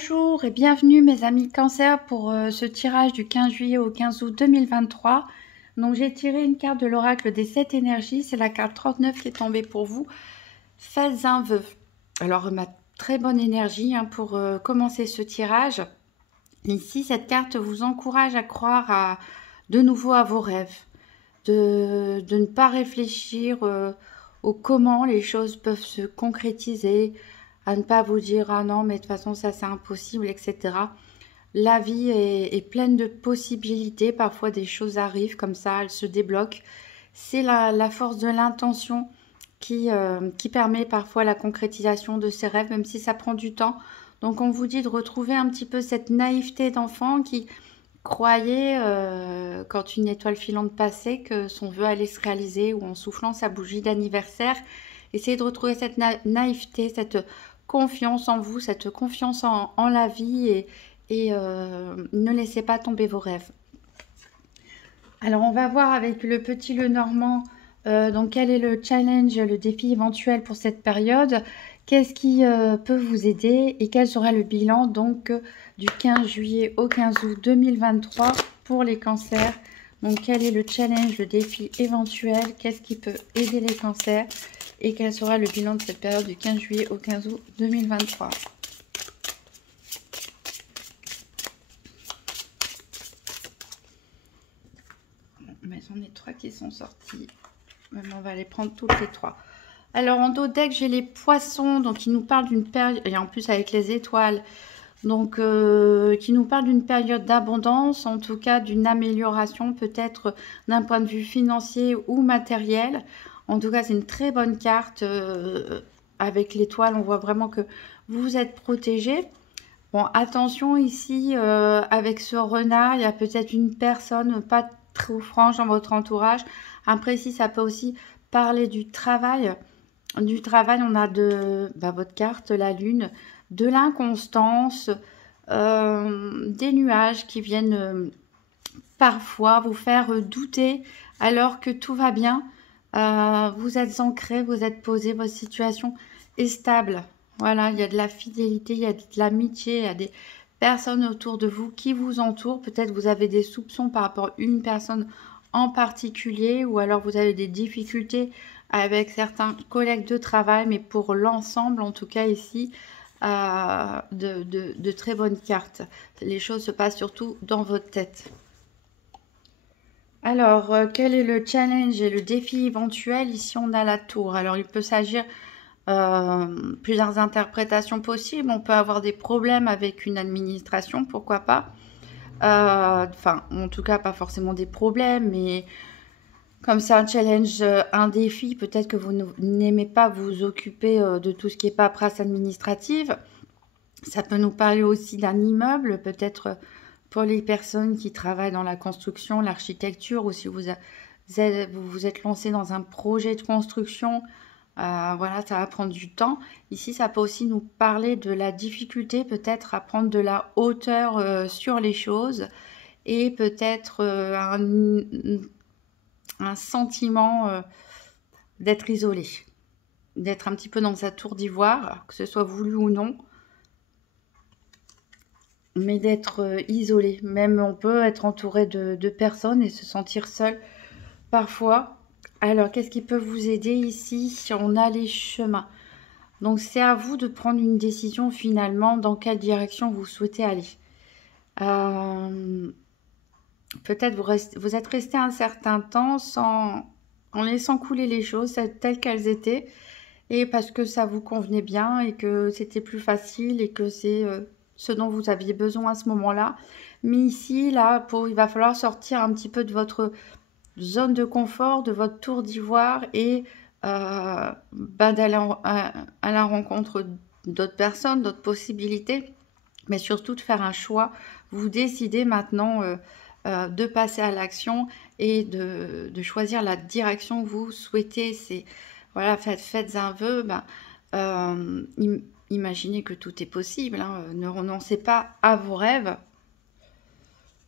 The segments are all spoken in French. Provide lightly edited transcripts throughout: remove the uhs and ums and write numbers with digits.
Bonjour et bienvenue mes amis Cancer pour ce tirage du 15 juillet au 15 août 2023. Donc j'ai tiré une carte de l'oracle des 7 énergies, c'est la carte 39 qui est tombée pour vous. Faites un vœu. Alors ma très bonne énergie pour commencer ce tirage. Ici cette carte vous encourage à croire de nouveau à vos rêves, de ne pas réfléchir au comment les choses peuvent se concrétiser, à ne pas vous dire ah non mais de toute façon ça c'est impossible, etc. La vie est pleine de possibilités, parfois des choses arrivent comme ça, elles se débloquent. C'est la force de l'intention qui permet parfois la concrétisation de ces rêves, même si ça prend du temps. Donc on vous dit de retrouver un petit peu cette naïveté d'enfant qui croyait, quand une étoile filante passait, que son vœu allait se réaliser, ou en soufflant sa bougie d'anniversaire. Essayez de retrouver cette naïveté, cette confiance en vous, cette confiance en la vie et ne laissez pas tomber vos rêves. Alors on va voir avec le petit Lenormand donc quel est le challenge, le défi éventuel pour cette période, qu'est-ce qui peut vous aider et quel sera le bilan donc du 15 juillet au 15 août 2023 pour les cancers. Donc quel est le challenge, le défi éventuel, qu'est-ce qui peut aider les cancers et quel sera le bilan de cette période du 15 juillet au 15 août 2023. Mais j'en ai 3 qui sont sortis. Même on va les prendre toutes les 3. Alors en dos deck, j'ai les poissons, donc qui nous parlent d'une période, et en plus avec les étoiles, donc qui nous parle d'une période d'abondance, en tout cas d'une amélioration peut-être d'un point de vue financier ou matériel. En tout cas, c'est une très bonne carte. Avec l'étoile, on voit vraiment que vous êtes protégé. Bon, attention ici, avec ce renard, il y a peut-être une personne pas trop franche dans votre entourage. Après, ici, ça peut aussi parler du travail. Du travail, on a votre carte, la lune, de l'inconstance, des nuages qui viennent parfois vous faire douter alors que tout va bien. Vous êtes ancré, vous êtes posé, votre situation est stable. Voilà, il y a de la fidélité, il y a de l'amitié, il y a des personnes autour de vous qui vous entourent. Peut-être vous avez des soupçons par rapport à une personne en particulier, ou alors vous avez des difficultés avec certains collègues de travail, mais pour l'ensemble, en tout cas ici, de très bonnes cartes. Les choses se passent surtout dans votre tête. Alors, quel est le challenge et le défi éventuel? Ici, on a la tour. Alors, il peut s'agir plusieurs interprétations possibles. On peut avoir des problèmes avec une administration, pourquoi pas. Enfin, en tout cas, pas forcément des problèmes, mais comme c'est un challenge, un défi, peut-être que vous n'aimez pas vous occuper de tout ce qui est paperasse administrative. Ça peut nous parler aussi d'un immeuble, peut-être pour les personnes qui travaillent dans la construction, l'architecture, ou si vous êtes lancé dans un projet de construction, voilà, ça va prendre du temps. Ici, ça peut aussi nous parler de la difficulté peut-être à prendre de la hauteur sur les choses, et peut-être un sentiment d'être isolé, d'être un petit peu dans sa tour d'ivoire, que ce soit voulu ou non, mais d'être isolé. Même on peut être entouré de personnes et se sentir seul parfois. Alors, qu'est-ce qui peut vous aider ici? On a les chemins. Donc, c'est à vous de prendre une décision finalement dans quelle direction vous souhaitez aller. Peut-être vous êtes resté un certain temps en laissant couler les choses telles qu'elles étaient, et parce que ça vous convenait bien et que c'était plus facile et que c'est ce dont vous aviez besoin à ce moment-là. Mais ici, là, il va falloir sortir un petit peu de votre zone de confort, de votre tour d'ivoire, et d'aller à la rencontre d'autres personnes, d'autres possibilités, mais surtout de faire un choix. Vous décidez maintenant de passer à l'action et de choisir la direction que vous souhaitez. C'est voilà, faites un vœu. Imaginez que tout est possible. Ne renoncez pas à vos rêves.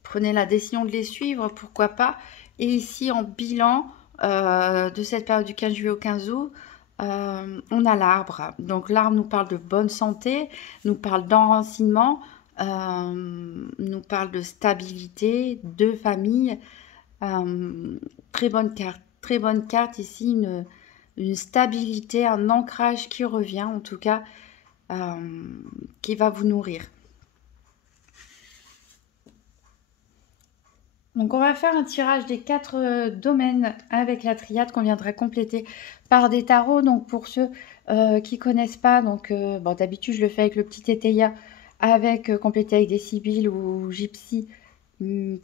Prenez la décision de les suivre, pourquoi pas. Et ici, en bilan de cette période du 15 juillet au 15 août, on a l'arbre. Donc l'arbre nous parle de bonne santé, nous parle d'enracinement, nous parle de stabilité, de famille. Très bonne carte. Très bonne carte ici, une stabilité, un ancrage qui revient en tout cas, qui va vous nourrir. Donc on va faire un tirage des 4 domaines avec la triade qu'on viendra compléter par des tarots. Donc pour ceux qui connaissent pas, donc bon, d'habitude je le fais avec le petit Tétéia, avec complété avec des Sibylles ou Gypsy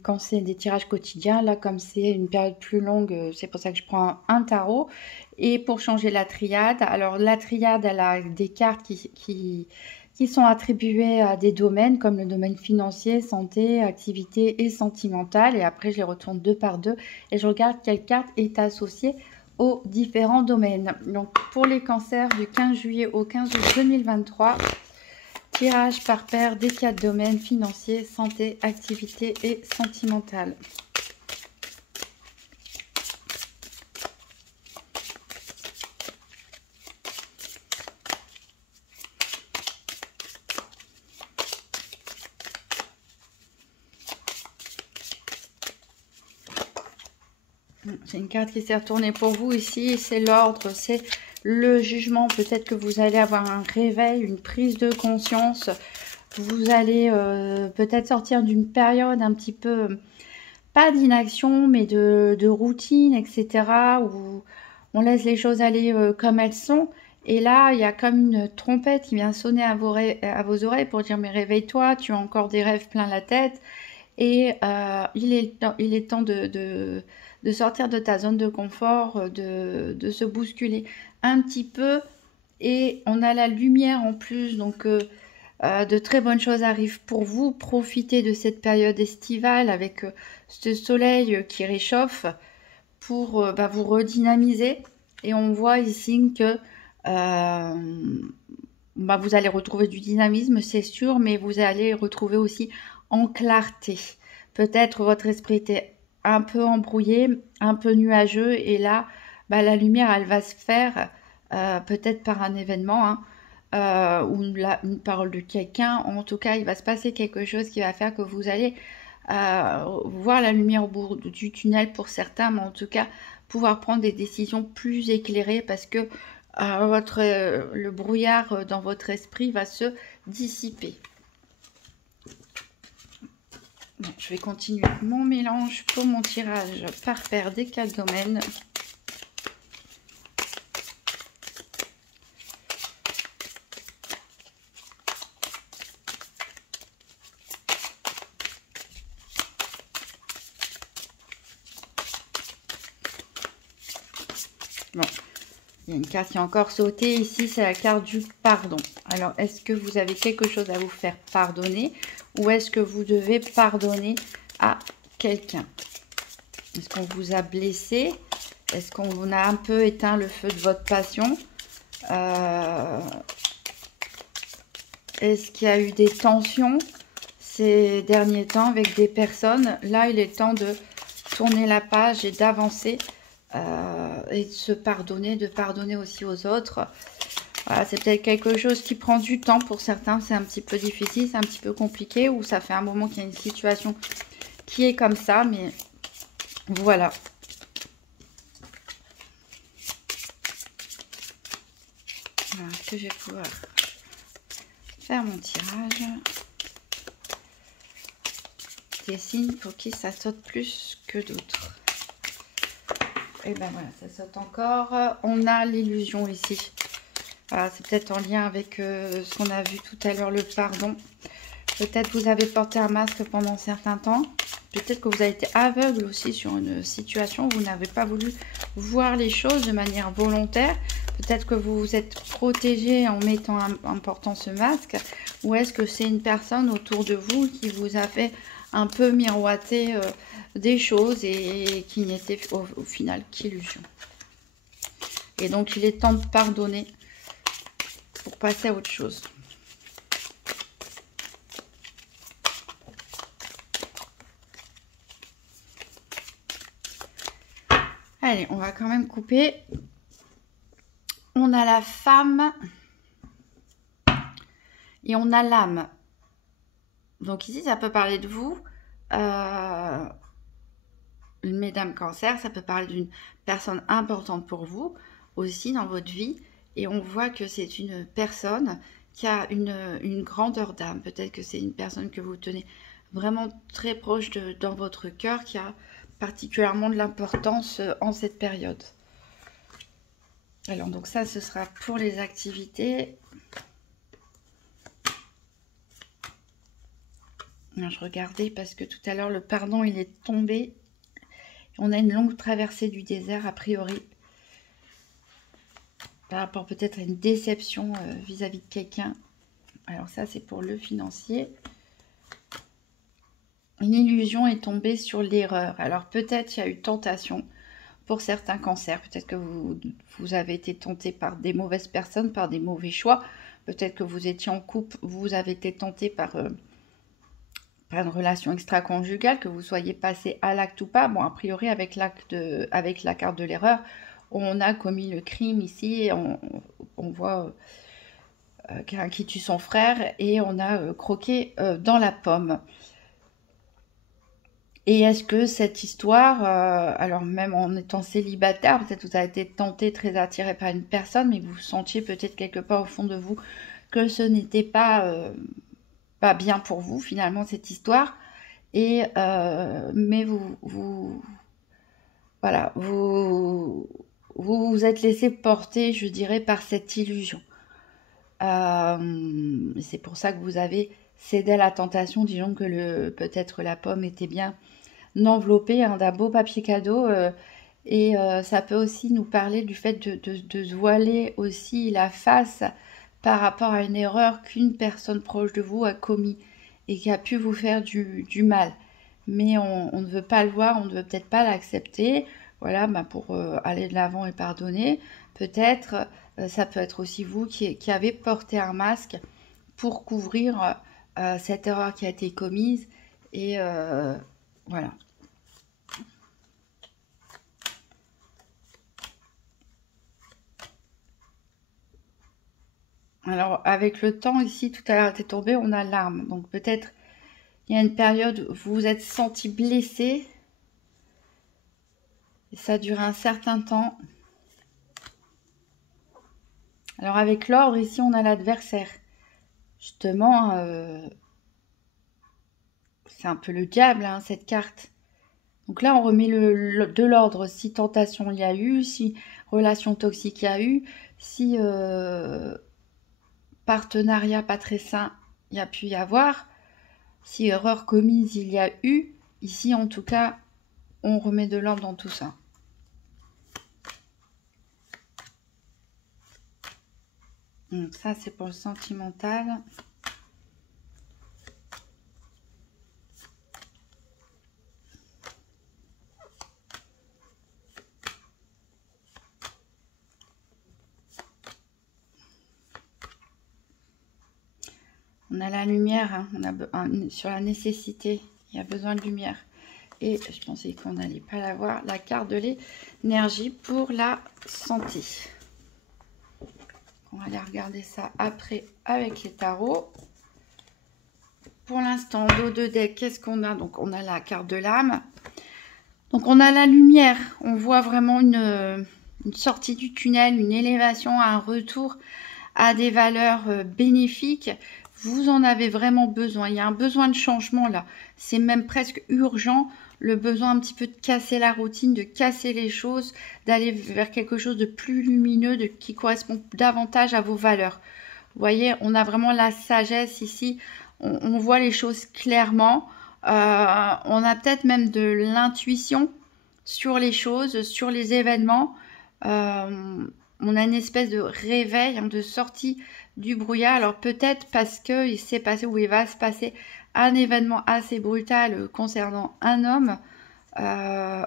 quand c'est des tirages quotidiens. Là comme c'est une période plus longue, c'est pour ça que je prends un tarot. Et pour changer la triade, alors la triade elle a des cartes qui sont attribuées à des domaines comme le domaine financier, santé, activité et sentimental. Et après, je les retourne 2 par 2 et je regarde quelle carte est associée aux différents domaines. Donc, pour les cancers du 15 juillet au 15 août 2023, tirage par paire des 4 domaines financiers, santé, activité et sentimental. C'est une carte qui s'est retournée pour vous ici, c'est l'ordre, c'est le jugement. Peut-être que vous allez avoir un réveil, une prise de conscience. Vous allez peut-être sortir d'une période un petit peu, pas d'inaction, mais de routine, etc. Où on laisse les choses aller comme elles sont. Et là, il y a comme une trompette qui vient sonner à vos oreilles pour dire mais réveille-toi, tu as encore des rêves plein la tête. Et il est temps de sortir de ta zone de confort, de se bousculer un petit peu. Et on a la lumière en plus, donc de très bonnes choses arrivent pour vous. Profitez de cette période estivale avec ce soleil qui réchauffe pour vous redynamiser. Et on voit ici que vous allez retrouver du dynamisme, c'est sûr, mais vous allez retrouver aussi en clarté. Peut-être votre esprit était un peu embrouillé, un peu nuageux, et là, la lumière, elle va se faire peut-être par un événement, ou une parole de quelqu'un. En tout cas, il va se passer quelque chose qui va faire que vous allez voir la lumière au bout du tunnel pour certains, mais en tout cas, pouvoir prendre des décisions plus éclairées parce que le brouillard dans votre esprit va se dissiper. Bon, je vais continuer mon mélange pour mon tirage par paire des 4 domaines. Bon, il y a une carte qui a encore sauté ici, c'est la carte du pardon. Alors, est-ce que vous avez quelque chose à vous faire pardonner ou est-ce que vous devez pardonner à quelqu'un? Est-ce qu'on vous a blessé? Est-ce qu'on a un peu éteint le feu de votre passion? Est-ce qu'il y a eu des tensions ces derniers temps avec des personnes? Là, il est temps de tourner la page et d'avancer et de se pardonner, de pardonner aussi aux autres. Voilà, c'est peut-être quelque chose qui prend du temps pour certains, c'est un petit peu difficile, c'est un petit peu compliqué, ou ça fait un moment qu'il y a une situation qui est comme ça, mais voilà. Voilà, est-ce que je vais pouvoir faire mon tirage? Des signes pour qui ça saute plus que d'autres. Et ben voilà, ça saute encore. On a l'illusion ici. Voilà, c'est peut-être en lien avec ce qu'on a vu tout à l'heure, le pardon. Peut-être vous avez porté un masque pendant un certain temps. Peut-être que vous avez été aveugle aussi sur une situation où vous n'avez pas voulu voir les choses de manière volontaire. Peut-être que vous vous êtes protégé en portant ce masque. Ou est-ce que c'est une personne autour de vous qui vous a fait un peu miroiter des choses et qui n'étaient au final qu'illusion. Et donc il est temps de pardonner pour passer à autre chose. Allez, on va quand même couper. On a la femme et on a l'âme. Donc ici, ça peut parler de vous. Mesdames Cancer, ça peut parler d'une personne importante pour vous aussi dans votre vie. Et on voit que c'est une personne qui a une grandeur d'âme. Peut-être que c'est une personne que vous tenez vraiment très proche dans votre cœur, qui a particulièrement de l'importance en cette période. Alors, donc ça, ce sera pour les activités. Alors, je regardais parce que tout à l'heure, le pardon, il est tombé. On a une longue traversée du désert, a priori. Par rapport peut-être à une déception vis-à-vis de quelqu'un. Alors ça, c'est pour le financier. Une illusion est tombée sur l'erreur. Alors peut-être il y a eu tentation pour certains cancers. Peut-être que vous avez été tenté par des mauvaises personnes, par des mauvais choix. Peut-être que vous étiez en couple, vous avez été tenté par une relation extra-conjugale, que vous soyez passé à l'acte ou pas. Bon, a priori, avec la carte de l'erreur, on a commis le crime ici. On voit quelqu'un qui tue son frère et on a croqué dans la pomme. Et est-ce que cette histoire, alors même en étant célibataire, peut-être vous avez été tenté, très attiré par une personne, mais vous sentiez peut-être quelque part au fond de vous que ce n'était pas bien pour vous finalement cette histoire. Et mais voilà, vous vous êtes laissé porter, je dirais, par cette illusion. C'est pour ça que vous avez cédé à la tentation, disons que peut-être la pomme était bien enveloppée d'un beau papier cadeau. Et ça peut aussi nous parler du fait de se voiler aussi la face par rapport à une erreur qu'une personne proche de vous a commis et qui a pu vous faire du mal. Mais on ne veut pas le voir, on ne veut peut-être pas l'accepter. Voilà, pour aller de l'avant et pardonner. Peut-être, ça peut être aussi vous qui avez porté un masque pour couvrir cette erreur qui a été commise. Et voilà. Alors, avec le temps, ici, tout à l'heure était tombé, on a l'âme. Donc, peut-être, il y a une période où vous vous êtes senti blessé. Et ça dure un certain temps. Alors, avec l'ordre, ici, on a l'adversaire. Justement, c'est un peu le diable, hein, cette carte. Donc là, on remet de l'ordre. Si tentation il y a eu, si relation toxique il y a eu, si partenariat pas très sain il y a pu y avoir, si erreur commise il y a eu, ici en tout cas, on remet de l'ordre dans tout ça. Donc ça, c'est pour le sentimental. On a la lumière, hein, on a sur la nécessité, il y a besoin de lumière. Et je pensais qu'on n'allait pas l'avoir, la carte de l'énergie pour la santé. On va aller regarder ça après avec les tarots. Pour l'instant, dos de deck, qu'est-ce qu'on a? Donc, on a la carte de l'âme. Donc, on a la lumière. On voit vraiment une sortie du tunnel, une élévation, un retour à des valeurs bénéfiques. Vous en avez vraiment besoin. Il y a un besoin de changement là. C'est même presque urgent. Le besoin un petit peu de casser la routine, de casser les choses, d'aller vers quelque chose de plus lumineux, qui correspond davantage à vos valeurs. Vous voyez, on a vraiment la sagesse ici. On voit les choses clairement. On a peut-être même de l'intuition sur les choses, sur les événements. On a une espèce de réveil, de sortie du brouillard. Alors peut-être parce qu'il s'est passé ou il va se passer un événement assez brutal concernant un homme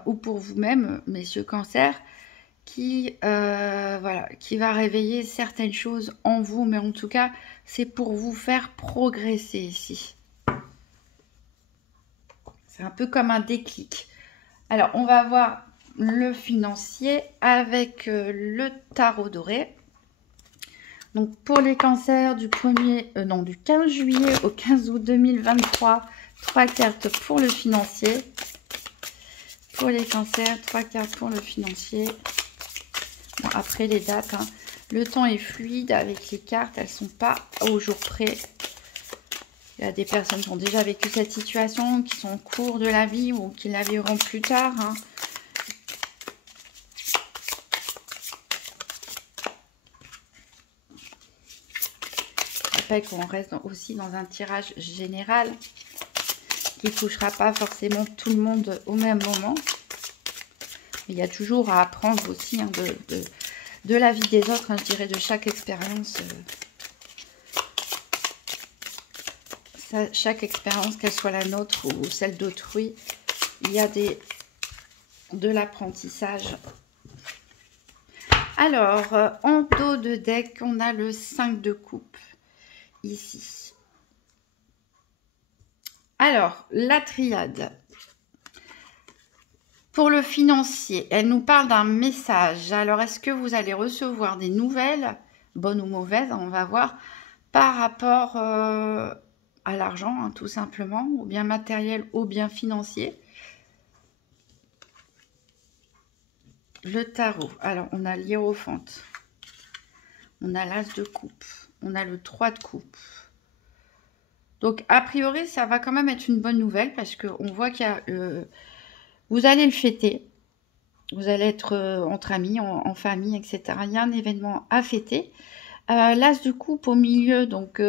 ou pour vous-même, messieurs Cancer, qui va réveiller certaines choses en vous, mais en tout cas, c'est pour vous faire progresser ici. C'est un peu comme un déclic. Alors, on va voir le financier avec le tarot doré. Donc pour les cancers du 15 juillet au 15 août 2023, 3 cartes pour le financier. Pour les cancers, 3 cartes pour le financier. Bon, après les dates, hein. Le temps est fluide avec les cartes, elles ne sont pas au jour près. Il y a des personnes qui ont déjà vécu cette situation, qui sont au cours de la vie ou qui la verront plus tard, hein. Je rappelle qu'on reste aussi dans un tirage général qui ne touchera pas forcément tout le monde au même moment. Mais il y a toujours à apprendre aussi, hein, de la vie des autres, hein, je dirais, de chaque expérience. Chaque expérience, qu'elle soit la nôtre ou celle d'autrui, il y a de l'apprentissage. Alors, en dos de deck, on a le 5 de coupe, ici. Alors, la triade. Pour le financier, elle nous parle d'un message. Alors, est-ce que vous allez recevoir des nouvelles, bonnes ou mauvaises, on va voir, par rapport à l'argent, hein, tout simplement, ou bien matériel, ou bien financier. Le tarot. Alors, on a l'hiérophante. On a l'as de coupe. On a le 3 de coupe. Donc, a priori, ça va quand même être une bonne nouvelle parce qu'on voit qu'il y a... vous allez le fêter. Vous allez être entre amis, en famille, etc. Il y a un événement à fêter. L'as de coupe au milieu, donc...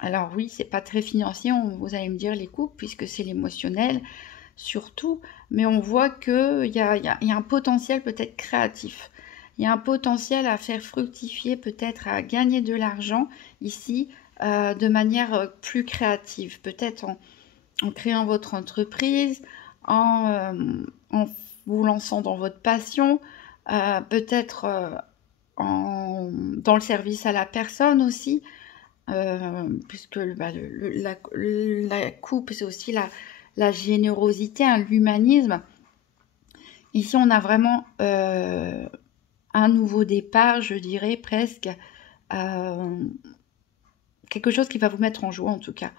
alors oui, c'est pas très financier, vous allez me dire les coupes, puisque c'est l'émotionnel, surtout. Mais on voit qu'il y a un potentiel peut-être créatif. Il y a un potentiel à faire fructifier, peut-être à gagner de l'argent ici, de manière plus créative. Peut-être en créant votre entreprise, en vous lançant dans votre passion, peut-être dans le service à la personne aussi, puisque la coupe, c'est aussi la générosité, hein, l'humanisme. Ici, on a vraiment un nouveau départ, je dirais presque. Quelque chose qui va vous mettre en joie, en tout cas.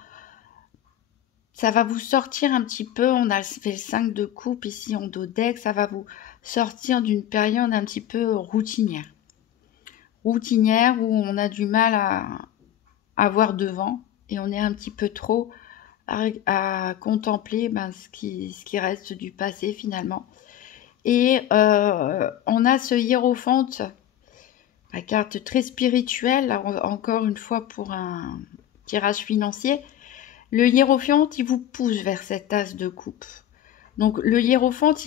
Ça va vous sortir un petit peu, on a fait le 5 de coupe ici en dos deck, ça va vous sortir d'une période un petit peu routinière. Routinière où on a du mal à voir devant et on est un petit peu trop à contempler ce qui reste du passé finalement. Et on a ce hiérophante, la carte très spirituelle, encore une fois pour un tirage financier. Le hiérophante, il vous pousse vers cette as de coupe. Donc le hiérophante,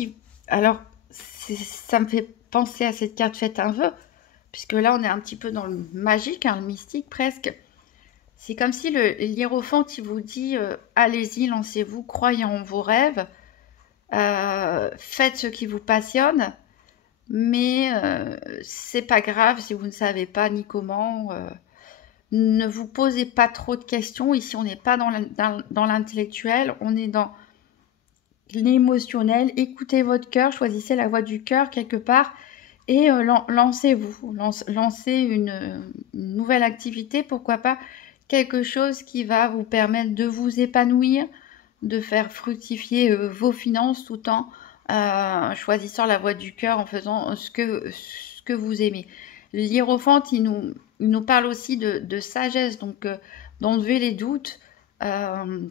alors ça me fait penser à cette carte faites un vœu, puisque là on est un petit peu dans le magique, hein, le mystique presque. C'est comme si le hiérophante, il vous dit allez-y, lancez-vous, croyez en vos rêves, faites ce qui vous passionne, mais c'est pas grave si vous ne savez pas ni comment. Ne vous posez pas trop de questions. Ici, on n'est pas dans l'intellectuel, on est dans l'émotionnel. Écoutez votre cœur, choisissez la voie du cœur quelque part et lancez-vous. Lancez une nouvelle activité, pourquoi pas quelque chose qui va vous permettre de vous épanouir, de faire fructifier vos finances tout en choisissant la voie du cœur en faisant ce que vous aimez. Le hiérophante, il nous parle aussi de sagesse, donc d'enlever les doutes, un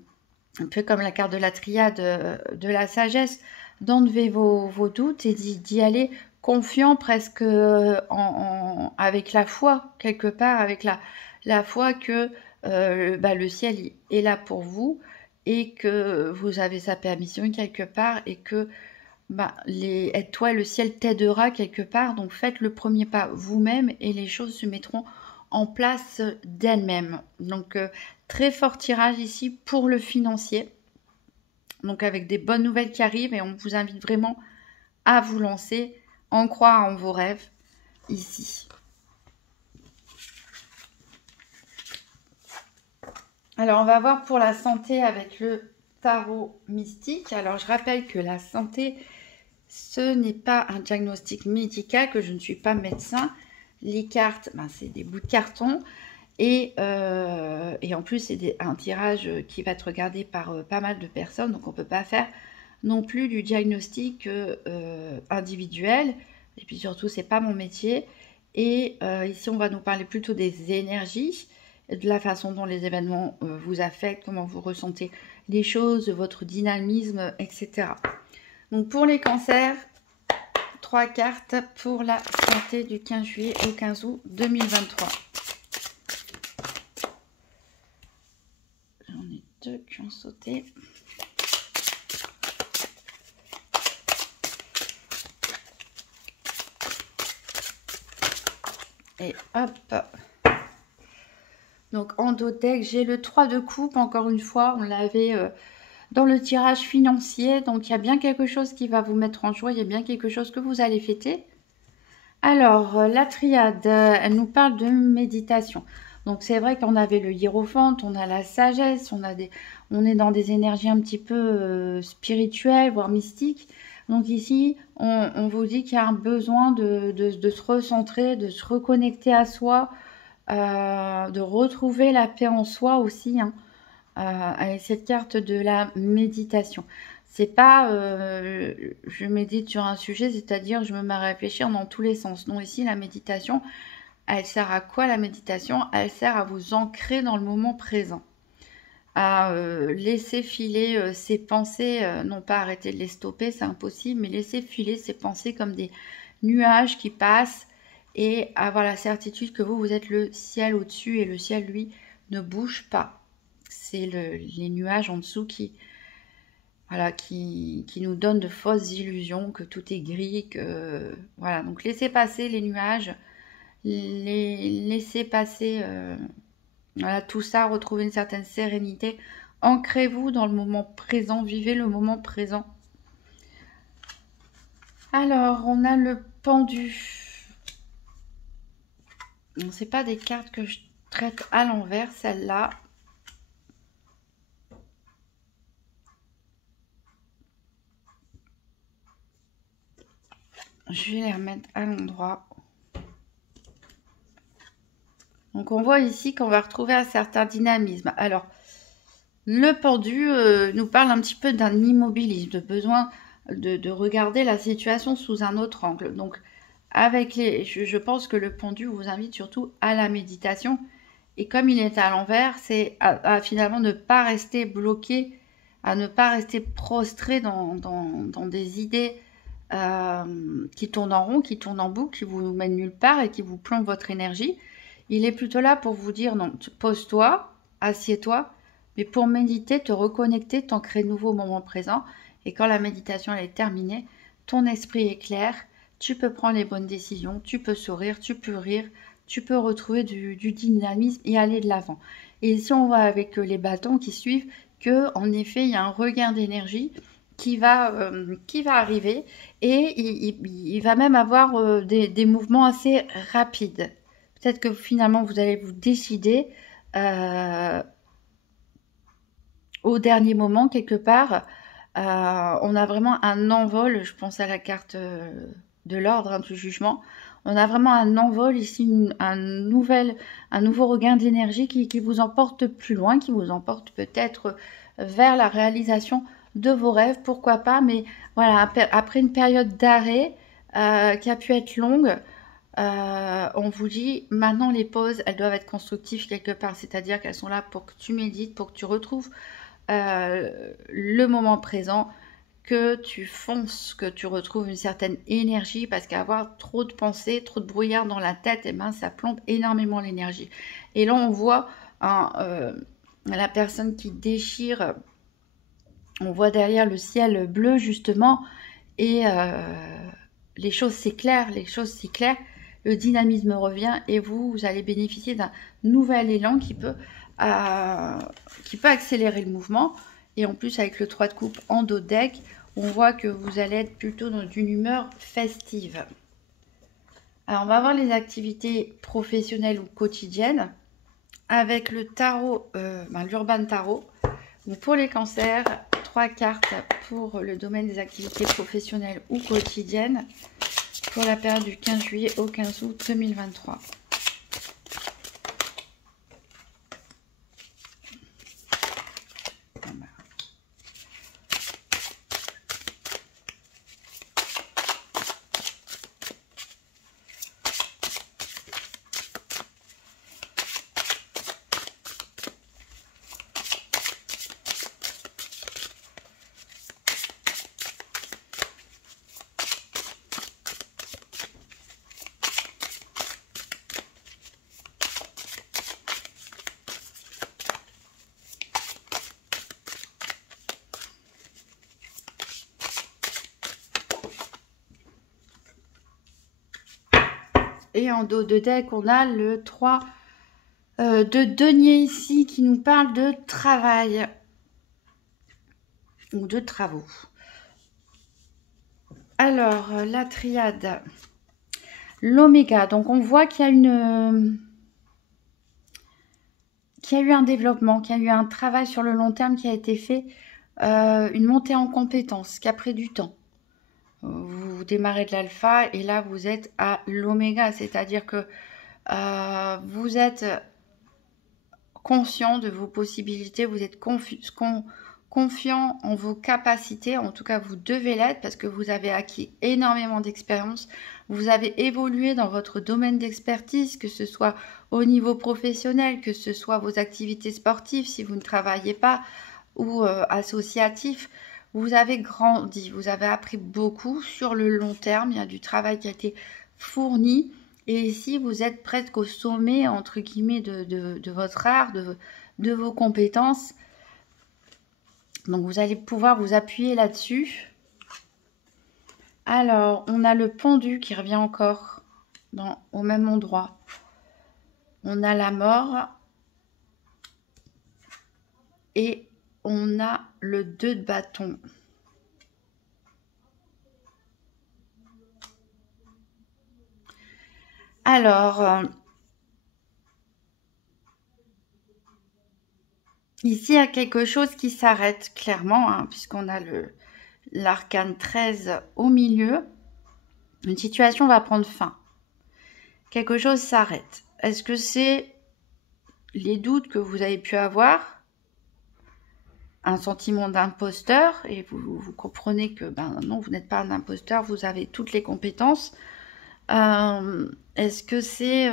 peu comme la carte de la triade de la sagesse, d'enlever vos doutes et d'y aller confiant presque avec la foi, quelque part, avec la foi que le ciel est là pour vous et que vous avez sa permission quelque part et que toi, le ciel t'aidera quelque part, donc faites le premier pas vous-même et les choses se mettront en place d'elles-mêmes. Donc très fort tirage ici pour le financier, donc avec des bonnes nouvelles qui arrivent et on vous invite vraiment à vous lancer, en croire en vos rêves ici. Alors on va voir pour la santé avec le tarot mystique. Alors je rappelle que la santé, ce n'est pas un diagnostic médical, que je ne suis pas médecin. Les cartes, ben, c'est des bouts de carton. Et en plus, c'est un tirage qui va être regardé par pas mal de personnes. Donc, on ne peut pas faire non plus du diagnostic individuel. Et puis surtout, c'est pas mon métier. Et ici, on va nous parler plutôt des énergies, de la façon dont les événements vous affectent, comment vous ressentez les choses, votre dynamisme, etc. Donc, pour les cancers, 3 cartes pour la santé du 15 juillet au 15 août 2023. J'en ai 2 qui ont sauté. Et hop. Donc en dos deck, j'ai le 3 de coupe. Encore une fois, on l'avait dans le tirage financier. Donc il y a bien quelque chose qui va vous mettre en joie. Il y a bien quelque chose que vous allez fêter. Alors, la triade, elle nous parle de méditation. Donc c'est vrai qu'on avait le hiérophante, on a la sagesse, on est dans des énergies un petit peu spirituelles, voire mystiques. Donc ici, on vous dit qu'il y a un besoin de se recentrer, de se reconnecter à soi, de retrouver la paix en soi aussi, hein, avec cette carte de la méditation. C'est pas je médite sur un sujet, c'est-à-dire je me mets à réfléchir dans tous les sens. Non, ici, la méditation, elle sert à quoi la méditation? Elle sert à vous ancrer dans le moment présent, à laisser filer ses pensées, non pas arrêter de les stopper, c'est impossible, mais laisser filer ses pensées comme des nuages qui passent et avoir la certitude que vous êtes le ciel au-dessus et le ciel, lui, ne bouge pas. C'est les nuages en dessous voilà, qui nous donnent de fausses illusions, que tout est gris, que voilà. Donc laissez passer les nuages, laissez passer voilà, tout ça, retrouvez une certaine sérénité. Ancrez-vous dans le moment présent, vivez le moment présent. Alors, on a le pendu. C'est pas des cartes que je traite à l'envers, celle-là. Je vais les remettre à l'endroit. Donc, on voit ici qu'on va retrouver un certain dynamisme. Alors, le pendu nous parle un petit peu d'un immobilisme, de besoin de regarder la situation sous un autre angle. Donc, je pense que le pendu vous invite surtout à la méditation. Et comme il est à l'envers, c'est à finalement ne pas rester bloqué, à ne pas rester prostré dans des idées qui tournent en rond, qui tournent en boucle, qui vous mènent nulle part et qui vous plombent votre énergie. Il est plutôt là pour vous dire, non, pose-toi, assieds-toi, mais pour méditer, te reconnecter, t'ancrer de nouveau au moment présent. Et quand la méditation elle est terminée, ton esprit est clair, tu peux prendre les bonnes décisions, tu peux sourire, tu peux rire, tu peux retrouver du dynamisme et aller de l'avant. Et ici, on voit avec les bâtons qui suivent que, en effet, il y a un regain d'énergie qui va arriver et il va même avoir des mouvements assez rapides. Peut-être que finalement, vous allez vous décider au dernier moment, quelque part. On a vraiment un envol, je pense à la carte de l'ordre, hein, du jugement. On a vraiment un envol ici, un nouveau regain d'énergie qui vous emporte plus loin, qui vous emporte peut-être vers la réalisation de vos rêves, pourquoi pas. Mais voilà, après une période d'arrêt qui a pu être longue, on vous dit maintenant les pauses, elles doivent être constructives quelque part, c'est-à-dire qu'elles sont là pour que tu médites, pour que tu retrouves le moment présent, que tu fonces, que tu retrouves une certaine énergie, parce qu'avoir trop de pensées, trop de brouillard dans la tête, et ben, ça plombe énormément l'énergie. Et là, on voit la personne qui déchire, on voit derrière le ciel bleu, justement, et les choses s'éclairent, le dynamisme revient, et vous allez bénéficier d'un nouvel élan qui peut accélérer le mouvement. Et en plus, avec le 3 de coupe en dos de deck, on voit que vous allez être plutôt dans une humeur festive. Alors, on va voir les activités professionnelles ou quotidiennes avec le tarot, l'Urban Tarot. Donc, pour les cancers, 3 cartes pour le domaine des activités professionnelles ou quotidiennes. pour la période du 15 juillet au 15 août 2023. Et en dos de deck, on a le 3 de denier ici qui nous parle de travail ou de travaux. Alors, la triade, l'oméga. Donc, on voit qu'il y a eu un développement, qu'il y a eu un travail sur le long terme qui a été fait, une montée en compétences qui a pris du temps. Vous démarrez de l'alpha et là vous êtes à l'oméga, c'est-à-dire que vous êtes conscient de vos possibilités, vous êtes confiant en vos capacités, en tout cas vous devez l'être parce que vous avez acquis énormément d'expérience, vous avez évolué dans votre domaine d'expertise, que ce soit au niveau professionnel, que ce soit vos activités sportives si vous ne travaillez pas ou associatif. Vous avez grandi, vous avez appris beaucoup sur le long terme, il y a du travail qui a été fourni. Et ici, vous êtes presque au sommet, entre guillemets, de votre art, de vos compétences. Donc, vous allez pouvoir vous appuyer là-dessus. Alors, on a le pendu qui revient encore au même endroit. On a la mort. Et on a le 2 de bâton. Alors, ici, il y a quelque chose qui s'arrête clairement, hein, puisqu'on a l'arcane 13 au milieu. Une situation va prendre fin. Quelque chose s'arrête. Est-ce que c'est les doutes que vous avez pu avoir? Un sentiment d'imposteur, et vous comprenez que ben non, vous n'êtes pas un imposteur, vous avez toutes les compétences. Est-ce que c'est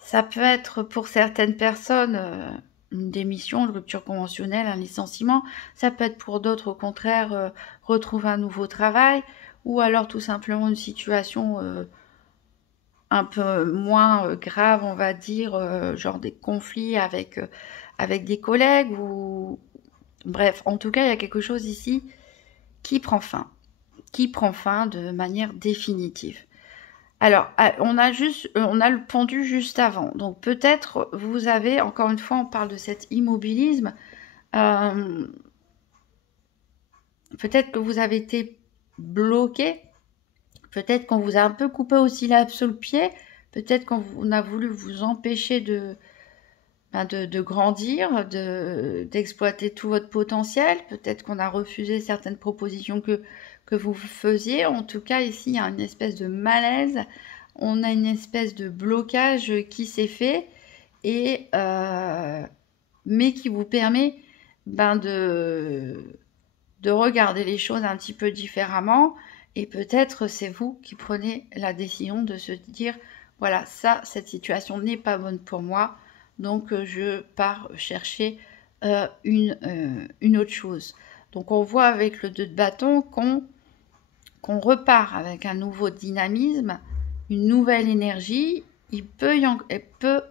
ça peut être pour certaines personnes une démission, une rupture conventionnelle, un licenciement. Ça peut être pour d'autres au contraire retrouver un nouveau travail, ou alors tout simplement une situation un peu moins grave, on va dire, genre des conflits avec des collègues ou bref, en tout cas, il y a quelque chose ici qui prend fin de manière définitive. Alors, on a le pendu juste avant. Donc, peut-être vous avez, encore une fois, on parle de cet immobilisme. Peut-être que vous avez été bloqué. Peut-être qu'on vous a un peu coupé aussi l'herbe sous le pied. Peut-être qu'on a voulu vous empêcher de grandir, d'exploiter tout votre potentiel. Peut-être qu'on a refusé certaines propositions que vous faisiez. En tout cas, ici, il y a une espèce de malaise. On a une espèce de blocage qui s'est fait, mais qui vous permet de regarder les choses un petit peu différemment. Et peut-être c'est vous qui prenez la décision de se dire, voilà, cette situation n'est pas bonne pour moi. Donc, je pars chercher une autre chose. Donc, on voit avec le 2 de bâton qu'on repart avec un nouveau dynamisme, une nouvelle énergie. Il peut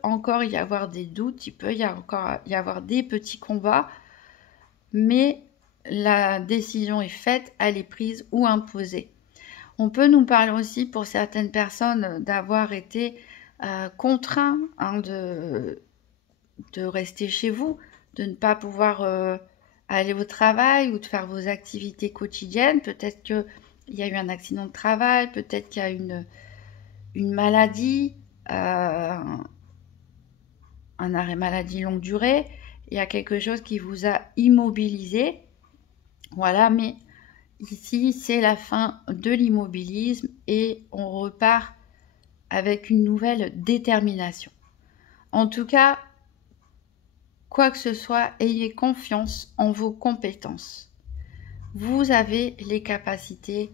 encore y avoir des doutes, il peut encore y avoir des petits combats, mais la décision est faite, elle est prise ou imposée. On peut nous parler aussi pour certaines personnes d'avoir été contraints de rester chez vous, de ne pas pouvoir aller au travail ou de faire vos activités quotidiennes. Peut-être qu'il y a eu un accident de travail, peut-être qu'il y a une maladie, un arrêt maladie longue durée. Il y a quelque chose qui vous a immobilisé. Voilà, mais Ici, c'est la fin de l'immobilisme et on repart avec une nouvelle détermination. En tout cas, quoi que ce soit, ayez confiance en vos compétences. Vous avez les capacités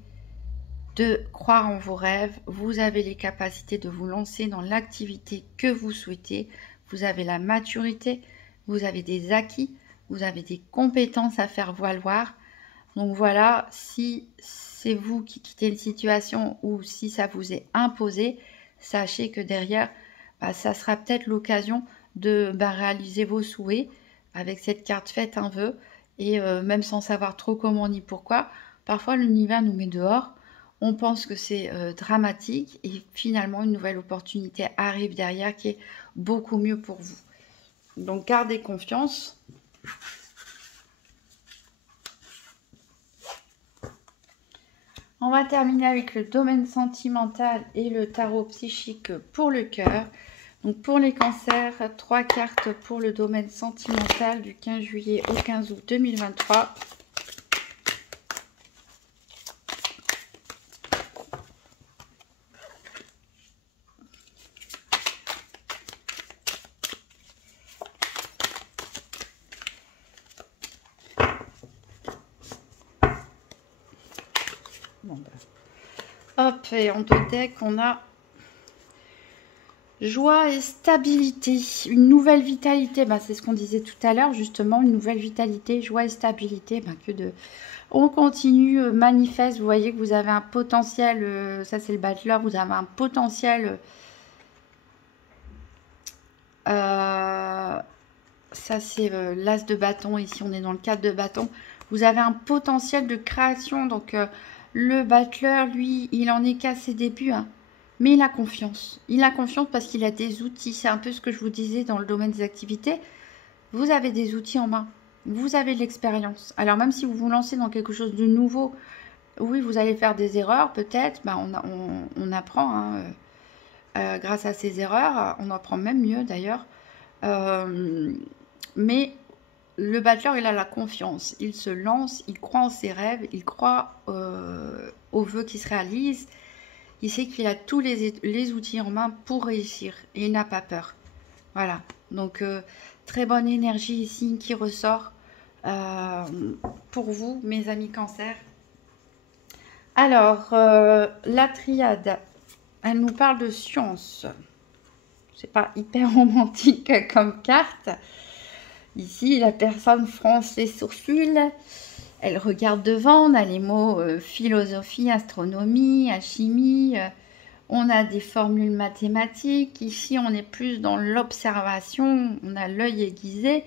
de croire en vos rêves, vous avez les capacités de vous lancer dans l'activité que vous souhaitez, vous avez la maturité, vous avez des acquis, vous avez des compétences à faire valoir. Donc voilà, si c'est vous qui quittez une situation ou si ça vous est imposé, sachez que derrière, ça sera peut-être l'occasion de réaliser vos souhaits. Avec cette carte, faites un vœu et même sans savoir trop comment ni pourquoi, parfois l'univers nous met dehors. On pense que c'est dramatique et finalement une nouvelle opportunité arrive derrière qui est beaucoup mieux pour vous. Donc gardez confiance. On va terminer avec le domaine sentimental et le tarot psychique pour le cœur. Donc pour les cancers, 3 cartes pour le domaine sentimental du 15 juillet au 15 août 2023. Bon, hop, et en deux decks, on a joie et stabilité, une nouvelle vitalité. C'est ce qu'on disait tout à l'heure, justement, une nouvelle vitalité, joie et stabilité. On continue, manifeste. Vous voyez que vous avez un potentiel, ça c'est le battleur, vous avez un potentiel. Ça c'est l'as de bâton. Ici, on est dans le 4 de bâton. Vous avez un potentiel de création, donc. Le battleur, lui, il en est qu'à ses débuts, hein. Mais il a confiance. Il a confiance parce qu'il a des outils. C'est un peu ce que je vous disais dans le domaine des activités. Vous avez des outils en main. Vous avez de l'expérience. Alors même si vous vous lancez dans quelque chose de nouveau, oui, vous allez faire des erreurs, peut-être. On apprend, hein, grâce à ces erreurs. On apprend même mieux, d'ailleurs. Mais le battleur, il a la confiance, il se lance, il croit en ses rêves, il croit aux vœux qui se réalisent. Il sait qu'il a tous les outils en main pour réussir et il n'a pas peur. Voilà, donc très bonne énergie ici qui ressort pour vous, mes amis cancer. Alors, la triade, elle nous parle de science. C'est pas hyper romantique comme carte. Ici, la personne fronce les sourcils, elle regarde devant, on a les mots philosophie, astronomie, alchimie, on a des formules mathématiques. Ici, on est plus dans l'observation, on a l'œil aiguisé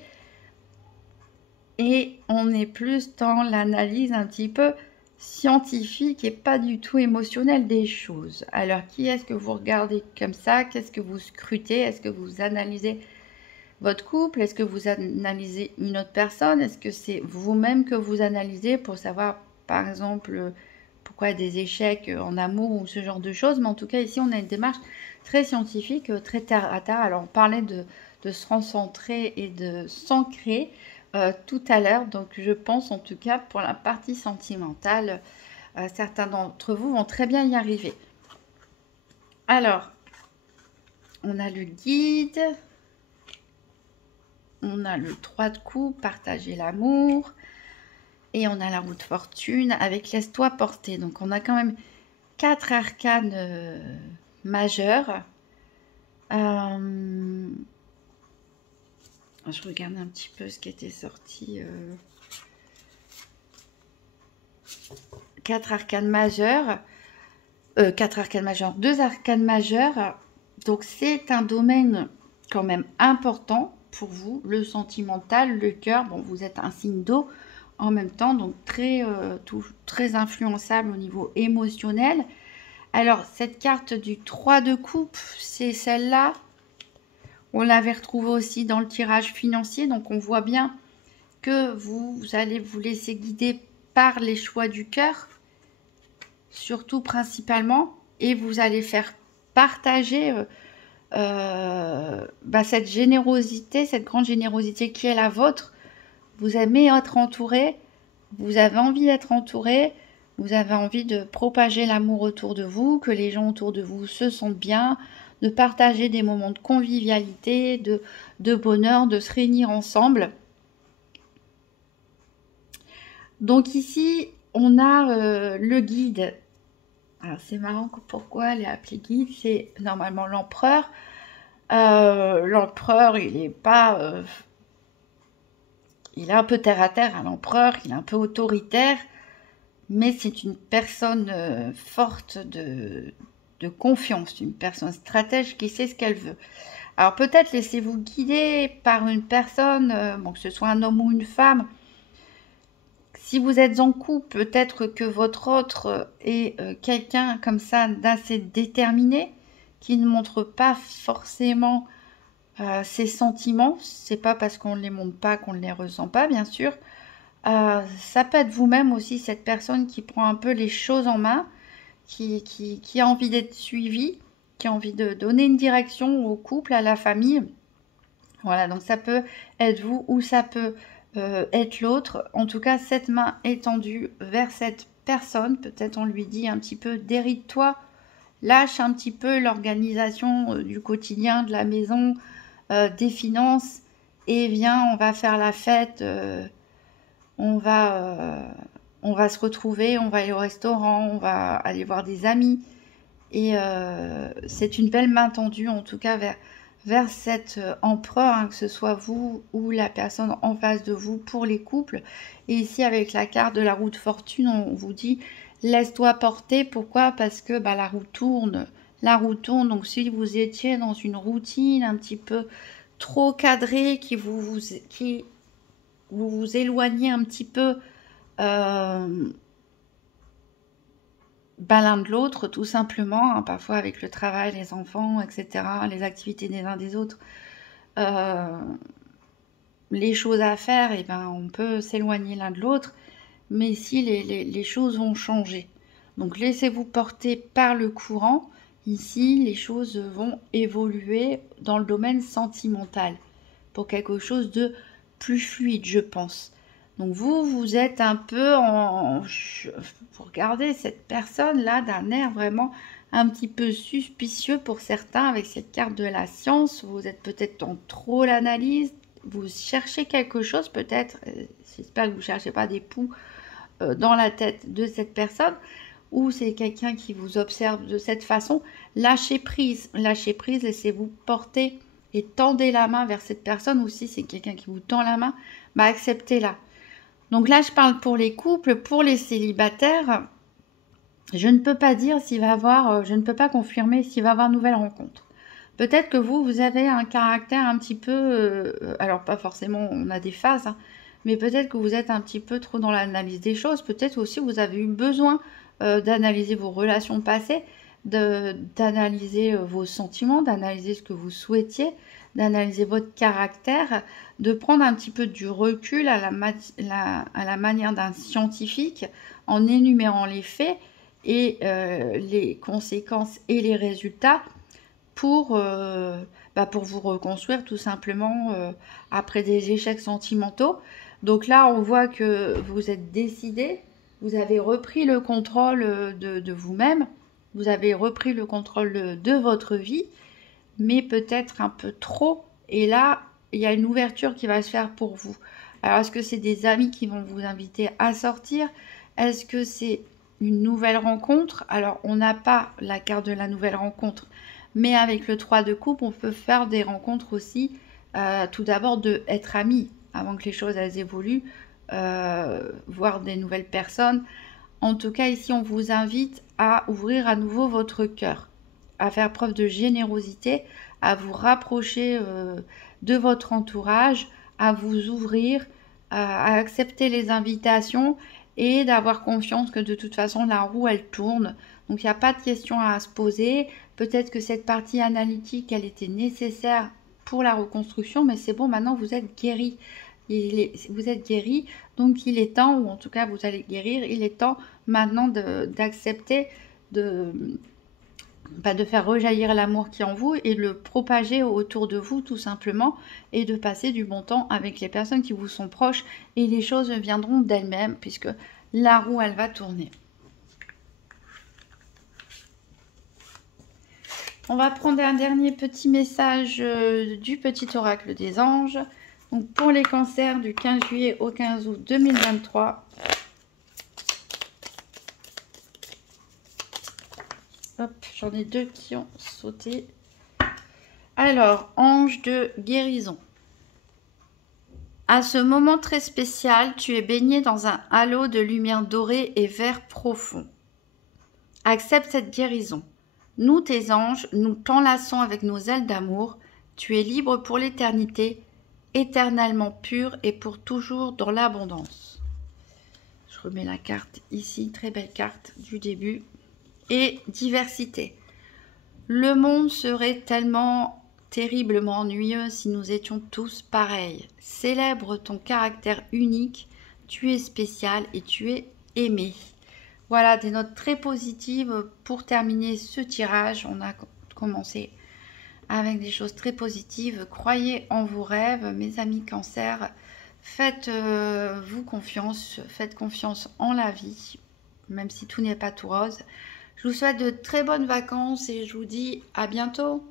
et on est plus dans l'analyse un petit peu scientifique et pas du tout émotionnelle des choses. Alors, qui est-ce que vous regardez comme ça? Qu'est-ce que vous scrutez? Est-ce que vous analysez votre couple? Est-ce que vous analysez une autre personne? Est-ce que c'est vous-même que vous analysez pour savoir, par exemple, pourquoi des échecs en amour ou ce genre de choses? Mais en tout cas, ici, on a une démarche très scientifique, très terre à terre. Alors, on parlait de se recentrer et de s'ancrer tout à l'heure. Donc, je pense, en tout cas, pour la partie sentimentale, certains d'entre vous vont très bien y arriver. Alors, on a le guide. On a le 3 de coupe, partager l'amour. Et on a la roue de fortune avec laisse-toi porter. Donc on a quand même 4 arcanes majeurs. Je regarde un petit peu ce qui était sorti. 4 arcanes majeurs. 4 arcanes majeurs. 2 arcanes majeurs. Donc c'est un domaine quand même important pour vous, le sentimental, le cœur. Bon, vous êtes un signe d'eau en même temps, donc très influençable au niveau émotionnel. Alors, cette carte du 3 de coupe, c'est celle-là. On l'avait retrouvée aussi dans le tirage financier, donc on voit bien que vous allez vous laisser guider par les choix du cœur, surtout principalement, et vous allez faire partager cette générosité, cette grande générosité qui est la vôtre. Vous aimez être entouré, vous avez envie d'être entouré, Vous avez envie de propager l'amour autour de vous, que les gens autour de vous se sentent bien, de partager des moments de convivialité, de bonheur, de se réunir ensemble. Donc ici, on a le guide. Alors c'est marrant, pourquoi elle est appelée guide, c'est normalement l'empereur. L'empereur, il est pas... il est un peu terre à terre, l'empereur, il est un peu autoritaire, mais c'est une personne forte de confiance, une personne stratège qui sait ce qu'elle veut. Alors peut-être laissez-vous guider par une personne, bon, que ce soit un homme ou une femme. Si vous êtes en couple, peut-être que votre autre est quelqu'un comme ça d'assez déterminé, qui ne montre pas forcément ses sentiments. C'est pas parce qu'on ne les montre pas qu'on ne les ressent pas, bien sûr. Ça peut être vous-même aussi, cette personne qui prend un peu les choses en main, qui a envie d'être suivie, qui a envie de donner une direction au couple, à la famille. Voilà, donc ça peut être vous ou ça peut être l'autre. En tout cas, cette main est tendue vers cette personne. Peut-être on lui dit un petit peu, déride-toi, lâche un petit peu l'organisation du quotidien, de la maison, des finances, et viens, on va faire la fête, on va se retrouver, on va aller au restaurant, on va aller voir des amis. Et c'est une belle main tendue, en tout cas, vers cet empereur, hein, que ce soit vous ou la personne en face de vous pour les couples. Et ici, avec la carte de la roue de fortune, on vous dit laisse-toi porter. Pourquoi? Parce que bah, la roue tourne. La roue tourne. Donc, si vous étiez dans une routine un petit peu trop cadrée, qui vous éloignez un petit peu l'un de l'autre, tout simplement, hein, parfois avec le travail, les enfants, etc., les activités des uns des autres, les choses à faire, et ben, on peut s'éloigner l'un de l'autre, mais ici, les choses vont changer. Donc, laissez-vous porter par le courant. Ici, les choses vont évoluer dans le domaine sentimental pour quelque chose de plus fluide, je pense. Donc vous êtes un peu vous regardez cette personne-là d'un air vraiment un petit peu suspicieux pour certains avec cette carte de la science. Vous êtes peut-être dans trop l'analyse, vous cherchez quelque chose peut-être, j'espère que vous ne cherchez pas des poux dans la tête de cette personne, ou c'est quelqu'un qui vous observe de cette façon. Lâchez prise, laissez-vous porter et tendez la main vers cette personne, ou si c'est quelqu'un qui vous tend la main, bah acceptez-la. Donc là, je parle pour les couples, pour les célibataires. Je ne peux pas dire s'il va avoir, je ne peux pas confirmer s'il va avoir une nouvelle rencontre. Peut-être que vous avez un caractère un petit peu, alors pas forcément, on a des phases, hein, mais peut-être que vous êtes un petit peu trop dans l'analyse des choses. Peut-être aussi vous avez eu besoin d'analyser vos relations passées, d'analyser vos sentiments, d'analyser ce que vous souhaitiez, d'analyser votre caractère, de prendre un petit peu du recul à la manière d'un scientifique en énumérant les faits et les conséquences et les résultats pour vous reconstruire tout simplement après des échecs sentimentaux. Donc là, on voit que vous êtes décidé, vous avez repris le contrôle de vous-même, vous avez repris le contrôle de votre vie, mais peut-être un peu trop. Et là, il y a une ouverture qui va se faire pour vous. Alors, est-ce que c'est des amis qui vont vous inviter à sortir? Est-ce que c'est une nouvelle rencontre? Alors, on n'a pas la carte de la nouvelle rencontre, mais avec le 3 de coupe, on peut faire des rencontres aussi. Tout d'abord, être amis avant que les choses elles évoluent, voir des nouvelles personnes. En tout cas, ici, on vous invite à ouvrir à nouveau votre cœur, à faire preuve de générosité, à vous rapprocher de votre entourage, à vous ouvrir, à accepter les invitations et d'avoir confiance que de toute façon la roue elle tourne. Donc il n'y a pas de question à se poser. Peut-être que cette partie analytique elle était nécessaire pour la reconstruction, mais c'est bon, maintenant vous êtes guéri. Vous êtes guéri, donc il est temps, ou en tout cas vous allez guérir, il est temps maintenant d'accepter de faire rejaillir l'amour qui est en vous et de le propager autour de vous tout simplement, et de passer du bon temps avec les personnes qui vous sont proches, et les choses viendront d'elles-mêmes puisque la roue elle va tourner. On va prendre un dernier petit message du petit oracle des anges. Donc pour les cancers du 15 juillet au 15 août 2023. Hop, j'en ai deux qui ont sauté. Alors, ange de guérison. À ce moment très spécial, tu es baigné dans un halo de lumière dorée et vert profond. Accepte cette guérison. Nous, tes anges, nous t'enlaçons avec nos ailes d'amour. Tu es libre pour l'éternité, éternellement pur et pour toujours dans l'abondance. Je remets la carte ici, très belle carte du début. Et diversité. Le monde serait tellement terriblement ennuyeux si nous étions tous pareils. Célèbre ton caractère unique, tu es spécial et tu es aimé. Voilà des notes très positives pour terminer ce tirage. On a commencé avec des choses très positives. Croyez en vos rêves, mes amis Cancer. Faites-vous confiance, faites confiance en la vie, même si tout n'est pas tout rose. Je vous souhaite de très bonnes vacances et je vous dis à bientôt.